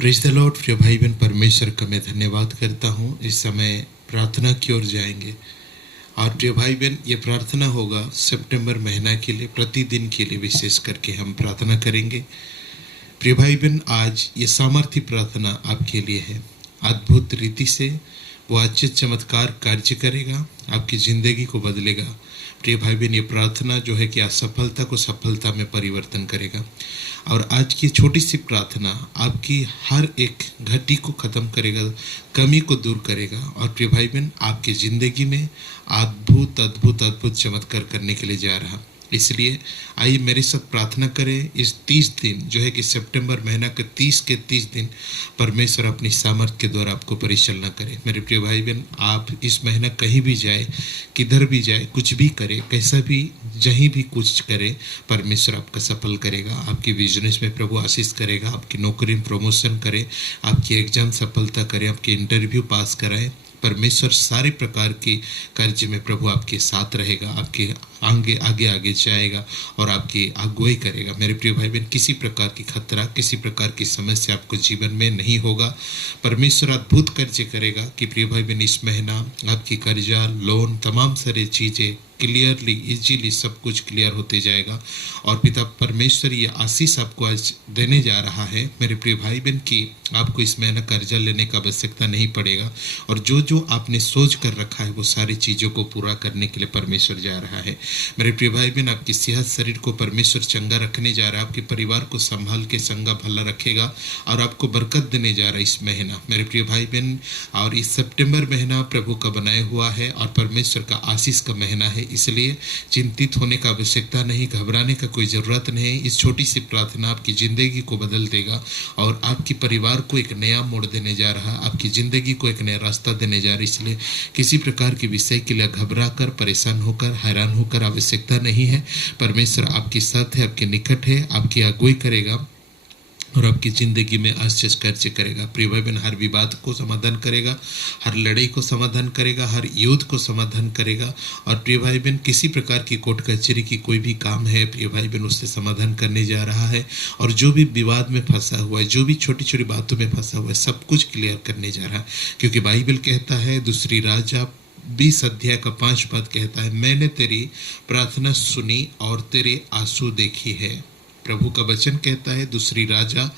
Praise the Lord. प्रिय भाई बहन, परमेश्वर का मैं धन्यवाद करता हूँ। इस समय प्रार्थना की ओर जाएंगे और प्रिय भाई बहन, ये प्रार्थना होगा सितंबर महीना के लिए, प्रतिदिन के लिए विशेष करके हम प्रार्थना करेंगे। प्रिय भाई बहन, आज ये सामर्थ्य प्रार्थना आपके लिए है। अद्भुत रीति से वो अच्छे चमत्कार कार्य करेगा, आपकी ज़िंदगी को बदलेगा। प्रिय भाई बहन, ये प्रार्थना जो है कि असफलता को सफलता में परिवर्तन करेगा। और आज की छोटी सी प्रार्थना आपकी हर एक घटी को ख़त्म करेगा, कमी को दूर करेगा। और प्रिय भाई बहन, आपकी ज़िंदगी में अद्भुत अद्भुत अद्भुत चमत्कार करने के लिए जा रहा। इसलिए आइए मेरे साथ प्रार्थना करें। इस 30 दिन जो है कि सितंबर महीना के 30 दिन परमेश्वर अपनी सामर्थ्य के द्वारा आपको परिचालना करे। मेरे प्रिय भाई बहन, आप इस महीना कहीं भी जाए, किधर भी जाए, कुछ भी करे, कैसा भी जहीं भी कुछ करे, परमेश्वर आपका सफल करेगा। आपकी बिजनेस में प्रभु आशीष करेगा, आपकी नौकरी में प्रमोशन करे, आपकी एग्जाम सफलता करे, आपके इंटरव्यू पास कराए। परमेश्वर सारे प्रकार के कार्य में प्रभु आपके साथ रहेगा, आपके आगे आगे आगे जाएगा और आपकी अगुवाई करेगा। मेरे प्रिय भाई बहन, किसी प्रकार की खतरा, किसी प्रकार की समस्या आपको जीवन में नहीं होगा। परमेश्वर अद्भुत कार्य करेगा कि प्रिय भाई बहन, इस महीना आपकी कर्जा, लोन, तमाम सारी चीज़ें क्लियरली, इजीली सब कुछ क्लियर होते जाएगा। और पिता परमेश्वर ये आशीष आपको आज देने जा रहा है मेरे प्रिय भाई बहन, कि आपको इस महीना कर्जा लेने का आवश्यकता नहीं पड़ेगा। और जो जो आपने सोच कर रखा है वो सारी चीज़ों को पूरा करने के लिए परमेश्वर जा रहा है। मेरे प्रिय भाई बहन, आपकी सेहत, शरीर को परमेश्वर चंगा रखने जा रहा है। आपके परिवार को संभाल के संगा भला रखेगा और आपको बरकत देने जा रहा है इस महीना। मेरे प्रिय भाई बहन, और इस सितंबर महीना प्रभु का बनाया हुआ है और परमेश्वर का आशीष का महीना है। इसलिए चिंतित होने का आवश्यकता नहीं, घबराने का कोई ज़रूरत नहीं। इस छोटी सी प्रार्थना आपकी ज़िंदगी को बदल देगा और आपके परिवार को एक नया मोड़ देने जा रहा, आपकी ज़िंदगी को एक नया रास्ता देने जा रहा। इसलिए किसी प्रकार के विषय के लिए घबरा कर, परेशान होकर, हैरान होकर आवश्यकता नहीं है। परमेश्वर आपके साथ है, आपके निकट है, आपकी अगुवाई करेगा और आपकी ज़िंदगी में आश्चर्य कार्य करेगा। प्रिय भाई बहन, हर विवाद को समाधान करेगा, हर लड़ाई को समाधान करेगा, हर युद्ध को समाधान करेगा। और प्रिय भाई बहन, किसी प्रकार की कोर्ट कचहरी की कोई भी काम है, प्रिय भाई बहन, उससे समाधान करने जा रहा है। और जो भी विवाद में फंसा हुआ है, जो भी छोटी छोटी बातों में फंसा हुआ है, सब कुछ क्लियर करने जा रहा है। क्योंकि बाइबल कहता है, दूसरी राजा 20 अध्याय का 5 पद कहता है, मैंने तेरी प्रार्थना सुनी और तेरे आंसू देखी है। प्रभु का वचन कहता है, दूसरी राजा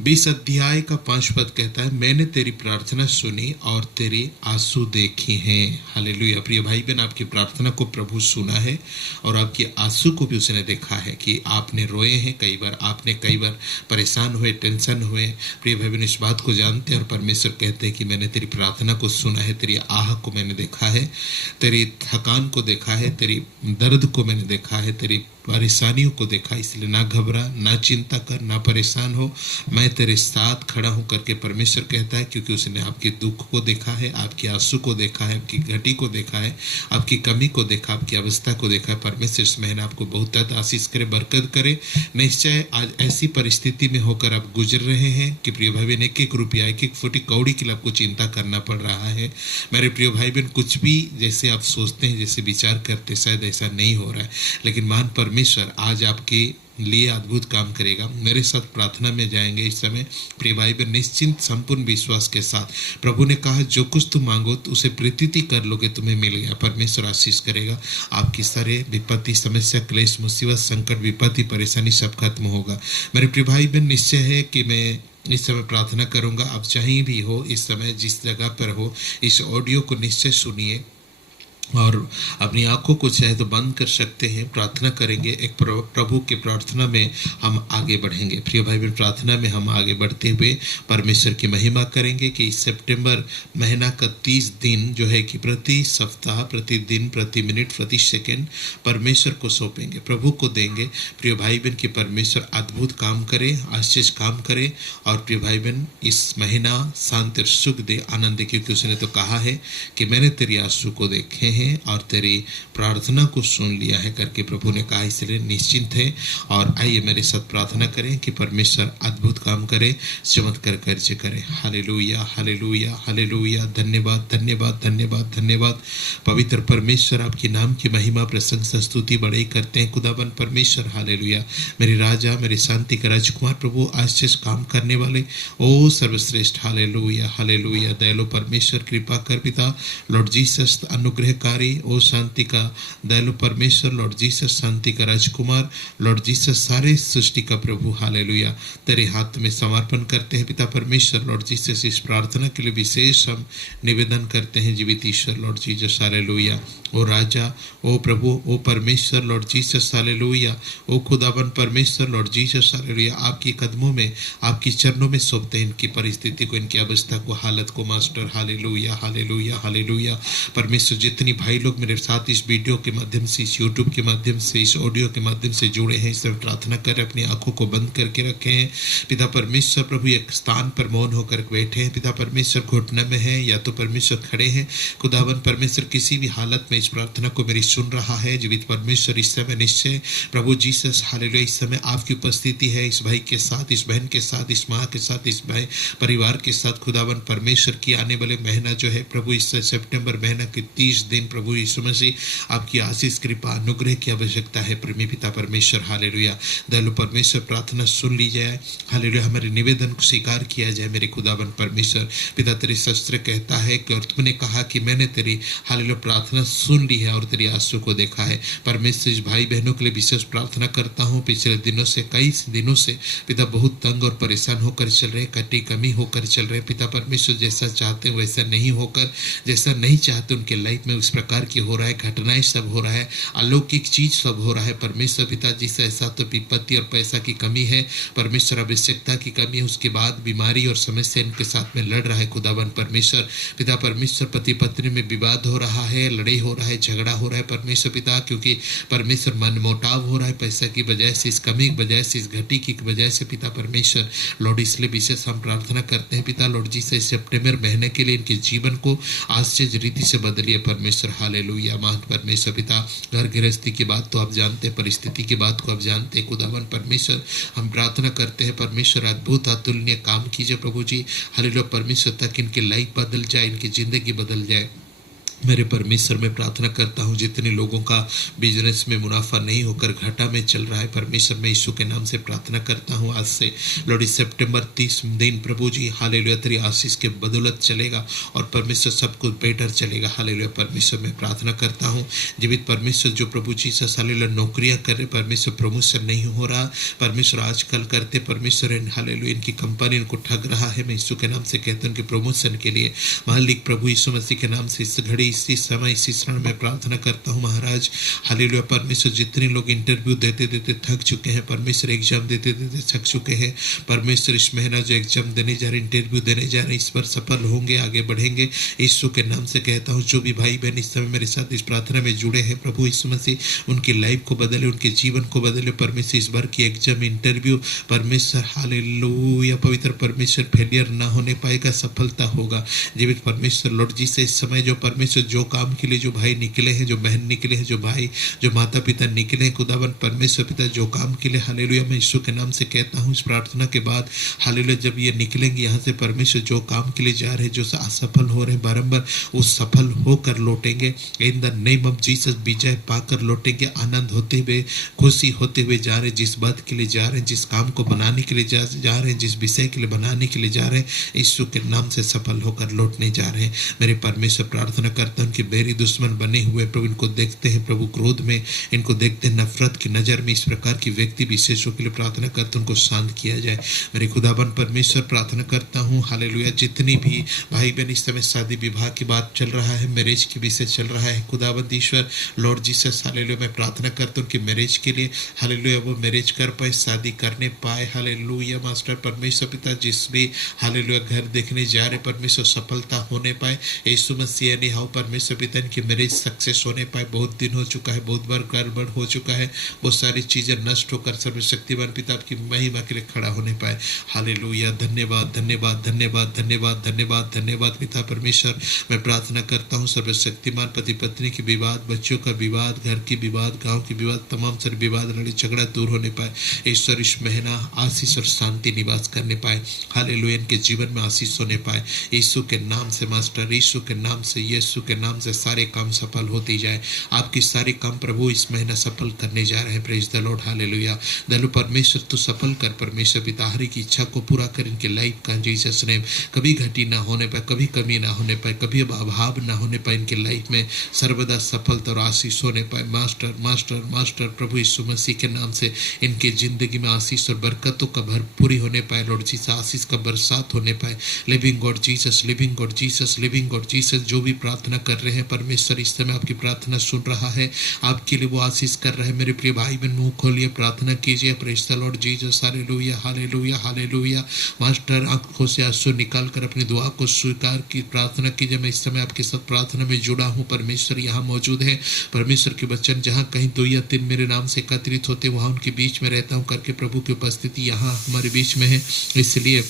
20 अध्याय का 5 पद कहता है, मैंने तेरी प्रार्थना सुनी और तेरी आंसू देखी हैं। हालेलुया। प्रिय भाई बहन, आपकी प्रार्थना को प्रभु सुना है और आपके आंसू को भी उसने देखा है कि आपने रोए हैं कई बार, आपने कई बार परेशान हुए, टेंशन हुए। प्रिय भाई बहन, इस बात को जानते हैं और परमेश्वर कहते हैं कि मैंने तेरी प्रार्थना को सुना है, तेरी आह को मैंने देखा है, तेरी थकान को देखा है, तेरी दर्द को मैंने देखा है, तेरी परेशानियों को देखा। इसलिए ना घबरा, ना चिंता कर, ना परेशान हो, मैं तेरे साथ खड़ा हूं करके परमेश्वर कहता है। क्योंकि उसने आपके दुख को देखा है, आपके आंसू को देखा है, आपकी घटी को देखा है, आपकी कमी को देखा, आपकी अवस्था को देखा है। परमेश्वर इस महीना आपको बहुत आशीष करे, बरकत करे। निश्चय आज ऐसी परिस्थिति में होकर आप गुजर रहे हैं कि प्रिय भाई बहन, एक एक रुपया, एक एक फुटी कौड़ी के लिए आपको चिंता करना पड़ रहा है। मेरे प्रिय भाई बहन, कुछ भी जैसे आप सोचते हैं, जैसे विचार करते, शायद ऐसा नहीं हो रहा है। लेकिन महान परमेश्वर आज आपके लिए अद्भुत काम करेगा। मेरे साथ प्रार्थना में जाएंगे इस समय। प्रिय भाई बहन, निश्चिंत संपूर्ण विश्वास के साथ, प्रभु ने कहा जो कुछ तुम मांगो तो उसे प्रीति कर लोगे, तुम्हें मिलेगा। परमेश्वर आशीष करेगा। आपकी सारे विपत्ति, समस्या, क्लेश, मुसीबत, संकट, विपत्ति, परेशानी सब खत्म होगा। मेरे प्रिय भाई बहन, निश्चय है कि मैं इस समय प्रार्थना करूंगा। आप जहीं भी हो, इस समय जिस जगह पर हो, इस ऑडियो को निश्चय सुनिए और अपनी आंखों को चाहे तो बंद कर सकते हैं। प्रार्थना करेंगे, एक प्रभु की प्रार्थना में हम आगे बढ़ेंगे। प्रिय भाई बहन, प्रार्थना में हम आगे बढ़ते हुए परमेश्वर की महिमा करेंगे कि इस सितंबर महीना का 30 दिन जो है कि प्रति सप्ताह, प्रति दिन, प्रति मिनट, प्रति सेकंड परमेश्वर को सौंपेंगे, प्रभु को देंगे। प्रिय भाई बहन, कि परमेश्वर अद्भुत काम करे, आश्चर्य काम करे। और प्रिय भाई बहन, इस महीना शांति और सुख दे, आनंद दे। क्योंकि उसने तो कहा है कि मैंने तेरी आंसू को देखे हैं हैं और तेरी प्रार्थना को सुन लिया है करके प्रभु ने कहा, इसलिए निश्चिंत है। और आइए मेरे साथ प्रार्थना करें कि परमेश्वर अद्भुत काम करे, चमत्कार कार्य करे। Hallelujah, hallelujah, hallelujah. धन्यवाद, धन्यवाद, धन्यवाद, धन्यवाद। पवित्र परमेश्वर, आपके नाम की महिमा, प्रशंसा, स्तुति बड़ाई करते हैं खुदावन परमेश्वर। हालेलुया। मेरे राजा, मेरे शांति का राजकुमार प्रभु, आश्चर्य काम करने वाले, ओ सर्वश्रेष्ठ, हालेलुया, हालेलुया। दयालु परमेश्वर, कृपा कर पिता, लॉर्ड जीसस अनुग्रहकारी, ओ शांति का दयालु परमेश्वर, लॉर्ड जीसस शांति का राजकुमार, लॉर्ड जीसस सारे सृष्टि का प्रभु, हालेलुया। तेरे हाथ में समर्पण करते हैं पिता परमेश्वर। लॉर्ड जीसस, इस प्रार्थना के लिए विशेष हम निवेदन करते हैं जीवित ईश्वर, लॉर्ड जीसस, हालेलुया। ओ राजा, ओ प्रभु, ओ परमेश्वर, लॉर्ड जीसस, हालेलुया। ओ खुदावन परमेश्वर, लॉर्ड जीसस, हालेलुया। आपके कदमों में, आपकी चरणों में सौंपते हैं इनकी परिस्थिति को, इनकी अवस्था को, हालत को मास्टर। Hallelujah, hallelujah, hallelujah. परमेश्वर, जितनी भाई लोग मेरे साथ इस वीडियो के माध्यम से, इस यूट्यूब के माध्यम से, इस ऑडियो के माध्यम से जुड़े हैं, इस समय प्रार्थना कर अपनी आंखों को बंद करके रखे हैं पिता परमेश्वर। प्रभु एक स्थान पर मौन होकर बैठे हैं पिता परमेश्वर, घुटने में है या तो परमेश्वर खड़े हैं खुदावन परमेश्वर। किसी भी हालत में इस प्रार्थना को मेरी सुन रहा है जीवित परमेश्वर, इस समय निश्चय प्रभु जीसस, हालेलुया, इस समय आपकी उपस्थिति है इस भाई के साथ, इस बहन के साथ, इस माँ के साथ, इस भाई परिवार के साथ खुदावन परमेश्वर। की आने वाले महीना जो है प्रभु, इस सितंबर महीना के 30 दिन प्रभु यीशु मसीह आपकी आशीष, कृपा, अनुग्रह की आवश्यकता है प्रेमी पिता परमेश्वर। हालेलुया। दयालु परमेश्वर, प्रार्थना सुन ली जाए, हालेलुया। हमारे निवेदन को स्वीकार किया जाए मेरे खुदावन परमेश्वर। पिता, तेरे शास्त्र कहता है कि और तुमने कहा कि मैंने तेरी हालेलुया प्रार्थना सुन ली है और तेरी आंसू को देखा है। परमेश्वर, इस भाई बहनों के लिए विशेष प्रार्थना करता हूँ। पिछले दिनों से, कई दिनों से पिता बहुत तंग और परेशान होकर चल रहे, कटी कमी होकर चल रहे पिता परमेश्वर। जैसा चाहते हैं वैसा नहीं होकर, जैसा नहीं चाहते उनके लाइफ में उस प्रकार की हो रहा है, घटनाएं सब हो रहा है, अलौकिक चीज सब हो रहा है परमेश्वर। पिताजी से ऐसा तो विपत्ति और पैसा की कमी है परमेश्वर, आवश्यकता की कमी है, उसके बाद बीमारी और समस्या इनके साथ में लड़ रहा है खुदावन परमेश्वर। पिता परमेश्वर, पति पत्नी में विवाद हो रहा है, लड़ाई हो रहा है, झगड़ा हो रहा है परमेश्वर पिता, क्योंकि परमेश्वर मन मोटाव हो रहा है पैसा की वजह से, इस कमी की वजह से, इस घटी की वजह से पिता परमेश्वर। लॉर्ड, इसलिए विशेष हम प्रार्थना करते हैं पिता लॉर्ड जी से, सितंबर महीने के लिए इनके जीवन को आश्चर्य रीति से बदलिए परमेश्वर। हालेलुया। महान परमेश्वर पिता, घर गृहस्थी की बात तो आप जानते हैं, परिस्थिति की बात को आप जानते हैं खुदावन परमेश्वर। हम प्रार्थना करते हैं परमेश्वर, अद्भुत अतुलनीय काम कीजिए प्रभु जी, हालेलुया परमेश्वर, तक इनकी लाइफ बदल जाए, इनकी जिंदगी बदल जाए मेरे परमेश्वर। मैं प्रार्थना करता हूँ जितने लोगों का बिजनेस में मुनाफा नहीं होकर घाटा में चल रहा है परमेश्वर, मैं यीशु के नाम से प्रार्थना करता हूँ आज से लॉर्ड सितंबर 30 दिन प्रभु जी, हालेलुया, तेरी आशीष के बदौलत चलेगा और परमेश्वर सब कुछ बेटर चलेगा। हालेलुया परमेश्वर, मैं प्रार्थना करता हूँ जीवित परमेश्वर, जो प्रभु जी से हालेलुया नौकरियाँ कर रहे परमेश्वर, प्रमोशन नहीं हो रहा परमेश्वर, आजकल करते परमेश्वर हालेलुया इनकी कंपनी इनको ठग रहा है, मैं यीशु के नाम से कहता हूँ कि प्रमोशन के लिए मालिक प्रभु यीशु मसीह के नाम से इस घड़ी, इसी समय, इसी क्षण में प्रार्थना करता हूँ महाराज। हालेलुया परमेश्वर, जितने लोग इंटरव्यू देते देते थक चुके हैं परमेश्वर, एग्जाम देते देते थक चुके हैं परमेश्वर, इस महीना जो एग्जाम देने जा रहे, इंटरव्यू देने जा रहे, इस पर सफल होंगे, आगे बढ़ेंगे यीशु के नाम से कहता हूँ। जो भी भाई बहन इस समय मेरे साथ इस प्रार्थना में जुड़े हैं प्रभु यीशु मसीह, उनकी लाइफ को बदले, उनके जीवन को बदले परमेश्वर। इस बार की एग्जाम इंटरव्यू परमेश्वर हालेलुया पवित्र परमेश्वर, फेलियर ना होने पाएगा, सफलता होगा जीवित परमेश्वर। लॉर्ड जी से इस समय जो परमेश्वर, जो काम के लिए जो भाई निकले हैं, जो बहन निकले हैं, जो भाई, जो माता पिता निकले हैं खुदावन परमेश्वर पिता, जो काम के लिए हालेलुया मैं यीशु के नाम से कहता हूँ इस प्रार्थना के बाद हालेलुया, जब ये निकलेंगे यहाँ से परमेश्वर, जो काम के लिए जा रहे हैं, जो असफल हो रहे हैं बारंबार, वो सफल होकर लौटेंगे in the name of Jesus, विजय पाकर लौटेंगे, आनंद होते हुए, खुशी होते हुए जा रहे हैं, जिस बात के लिए जा रहे हैं, जिस काम को बनाने के लिए जा रहे हैं, जिस विषय के लिए बनाने के लिए जा रहे हैं, यीशु के नाम से सफल होकर लौटने जा रहे हैं मेरे परमेश्वर। प्रार्थना करता हूँ कि मेरी दुश्मन बने हुए प्रभु, इनको देखते हैं प्रभु क्रोध में, इनको देखते हैं नफरत की नज़र में, इस प्रकार की व्यक्ति विशेषों के लिए प्रार्थना करता हूँ, उनको शांत किया जाए मेरे खुदाबन परमेश्वर। प्रार्थना करता हूँ हालेलुया, जितनी भी भाई बहन इस समय शादी विवाह की बात चल रहा है, मैरिज के विषय चल रहा है खुदाबंद ईश्वर, लॉर्ड जीसस हालेलुया, मैं प्रार्थना करता हूँ कि मैरिज के लिए हालेलुया वो मैरिज कर पाए, शादी करने पाए हालेलुया मास्टर परमेश्वर पिता। जिस भी हालेलुया घर देखने जा रहे परमेश्वर, सफलता होने पाए यीशु मसीह ने हाउ परमेश्वर पिता इनकी मैरिज सक्सेस होने पाए। बहुत दिन हो चुका है, बहुत बार गड़बड़ हो चुका है, बहुत सारी चीज़ें नष्ट होकर सर्वशक्तिमान पिता आपकी महिमा के लिए खड़ा होने पाए। हालेलुया, धन्यवाद धन्यवाद धन्यवाद धन्यवाद धन्यवाद धन्यवाद पिता परमेश्वर। मैं प्रार्थना करता हूँ सर्वशक्तिमान पति पत्नी के विवाद, बच्चों का विवाद, घर की विवाद, गांव की विवाद, तमाम सारे विवाद, लड़ाई झगड़ा दूर होने पाए। ईश्वर इस महीना आशीष और शांति निवास करने पाए। हालेलुया, इनके जीवन में आशीष होने पाए। यीशु के नाम से मास्टर, यीशु के नाम से, यीशु के नाम से सारे काम सफल होते जाए। आपकी सारे काम प्रभु इस महीना सफल करने जा रहे हैं। Praise the Lord, hallelujah. दलो परमेश्वर तू सफल कर परमेश्वर पिता, हर एक इच्छा को पूरा कर इनके लाइफ का जीसस नेम। कभी घटी ना होने पाए, कभी कमी ना होने पाए, कभी अभाव ना होने पाए इनके लाइफ में, सर्वदा सफलता और आशीष होने पाए। मास्टर मास्टर मास्टर प्रभु यीशु मसीह के नाम से इनके जिंदगी में आशीष और बरकतों का भरपूरी होने पाए। लॉर्ड जीसस, आशीष का बरसात होने पाए। Living God Jesus, living God Jesus, living God Jesus, जो भी प्रार्थना कर रहे हैं परमेश्वर इस समय आपकी प्रार्थना सुन रहा है, आपके लिए वो आशीष कर रहा है। मेरे प्रिय भाई बहन मुंह खोलिए, प्रार्थना कीजिए। Praise the Lord Jesus, hallelujah hallelujah hallelujah. Master आंखों से आंसू निकाल कर अपनी दुआ को स्वीकार की प्रार्थना कीजिए। मैं इस समय आपके साथ प्रार्थना में जुड़ा हूँ। परमेश्वर यहाँ मौजूद है। परमेश्वर के वचन जहाँ कहीं 2 या 3 मेरे नाम से एकत्रित होते वहाँ उनके बीच में रहता हूँ करके प्रभु की उपस्थिति यहाँ हमारे बीच में है। इसलिए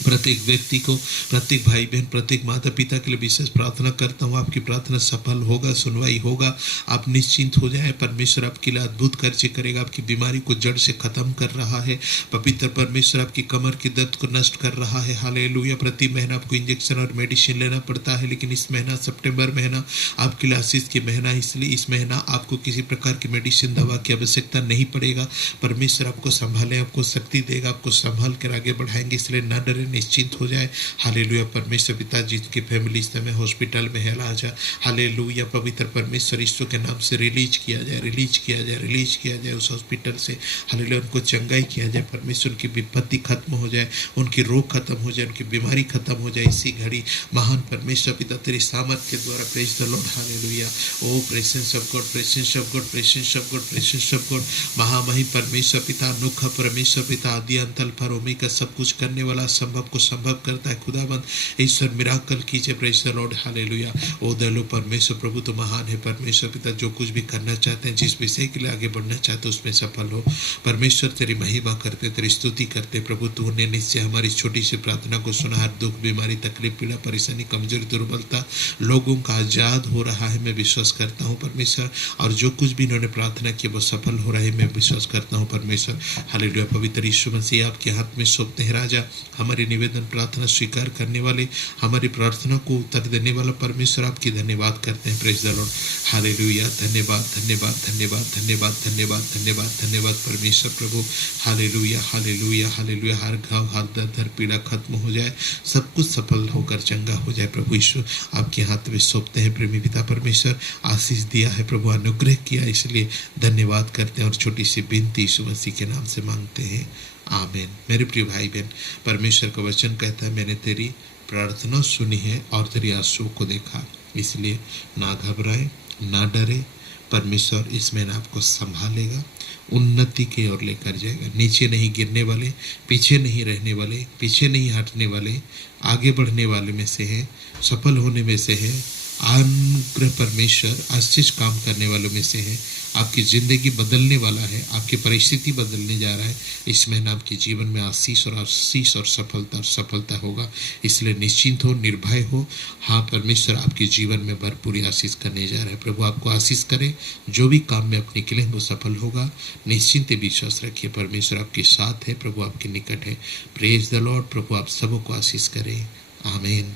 प्रत्येक व्यक्ति को, प्रत्येक भाई बहन, प्रत्येक माता पिता के लिए विशेष प्रार्थना करता हूँ। आपकी प्रार्थना सफल होगा, सुनवाई होगा। आप निश्चिंत हो जाए। परमेश्वर आपके लिए अद्भुत कार्य करेगा। आपकी बीमारी को जड़ से खत्म कर रहा है। पवित्र परमेश्वर आपकी कमर की दर्द को नष्ट कर रहा है। हालेलुया। प्रति महीना आपको इंजेक्शन और मेडिसिन लेना पड़ता है, लेकिन इस महीना सितंबर महीना आपके लिए आशीष की महीना, इसलिए इस महीना आपको किसी प्रकार की मेडिसिन दवा की आवश्यकता नहीं पड़ेगा। परमेश्वर आपको संभाले, आपको शक्ति देगा, आपको संभाल कर आगे बढ़ाएंगे। इसलिए न डरे, निश्चिंत हो जाए। हालेलुया। परमेश्वर पिता जिनकी फैमिली इस समय हॉस्पिटल में है, इलाज, हालेलुया, पवित्र परमेश्वर यीशु के नाम से रिलीज किया जाए, रिलीज किया जाए, रिलीज किया जाए उस हॉस्पिटल से। हालेलुया, उनको चंगाई किया जाए। परमेश्वर की विपत्ति खत्म हो जाए, उनकी रोग खत्म हो जाए, उनकी बीमारी खत्म हो जाए। इसी घड़ी महान परमेश्वर पिता तेरी सामर्थ के द्वारा, praise the Lord, hallelujah. Oh presence of God, presence of God, presence of God, presence of God. महामहिम परमेश्वर पिता, अनोखा परमेश्वर पिता, आदि अंत अल्फा और ओमेगा, सब कुछ करने वाला, संभव को संभव करता है खुदाबंद। ईश्वर मिराकल कीजिए। Praise the Lord, hallelujah. ओ दलो परमेश्वर प्रभु तो महान है। परमेश्वर पिता जो कुछ भी करना चाहते हैं, जिस विषय के लिए आगे बढ़ना चाहते हैं उसमें सफल हो। परमेश्वर तेरी महिमा करते, तेरी स्तुति करते। प्रभु तूने निश्चय हमारी छोटी सी प्रार्थना को सुना। हर दुख, बीमारी, तकलीफ, पीड़ा, परेशानी, कमजोरी, दुर्बलता लोगों का आजाद हो रहा है, मैं विश्वास करता हूँ परमेश्वर। और जो कुछ भी इन्होंने प्रार्थना की वो सफल हो रहा है, मैं विश्वास करता हूँ परमेश्वर। हालेलुया। पवित्र यीशु मसीह आपके हाथ में सौंपते हैं राजा। हमारी निवेदन प्रार्थना स्वीकार करने वाले, हमारी प्रार्थना को उत्तर देने वाला परमेश्वर आपकी धन्यवाद करते हैं। Praise the Lord, hallelujah. धन्यवाद धन्यवाद धन्यवाद धन्यवाद धन्यवाद धन्यवाद धन्यवाद परमेश्वर प्रभु। Hallelujah hallelujah hallelujah. हर घाव, हर दर्द, हर पीड़ा खत्म हो जाए, सब कुछ सफल होकर चंगा हो जाए। प्रभु यीशु आपके हाथ में सौंपते हैं। प्रेमी पिता परमेश्वर आशीष दिया है प्रभु, अनुग्रह किया, इसलिए धन्यवाद करते हैं और छोटी सी विनती यीशु मसीह के नाम से मांगते हैं, आमीन। मेरे प्रिय भाई बहन, परमेश्वर का वचन कहता है मैंने तेरी प्रार्थना सुनी है और तेरी आंसू को देखा, इसलिए ना घबराए, ना डरे। परमेश्वर इस महीने आपको संभालेगा, उन्नति की ओर लेकर जाएगा। नीचे नहीं गिरने वाले, पीछे नहीं रहने वाले, पीछे नहीं हटने वाले, आगे बढ़ने वाले में से है, सफल होने में से है, अनुग्रह परमेश्वर आशीष काम करने वालों में से है। आपकी ज़िंदगी बदलने वाला है, आपकी परिस्थिति बदलने जा रहा है। इस महीने आपके जीवन में आशीष और सफलता होगा, इसलिए निश्चिंत हो, निर्भय हो। हाँ, परमेश्वर आपके जीवन में भरपूरी आशीष करने जा रहा है। प्रभु आपको आशीष करे, जो भी काम में अपने के लिए वो सफल होगा। निश्चिंत विश्वास रखिए, परमेश्वर आपके साथ है, प्रभु आपके निकट है। Praise the Lord. प्रभु आप सबको आशीष करें, आमीन।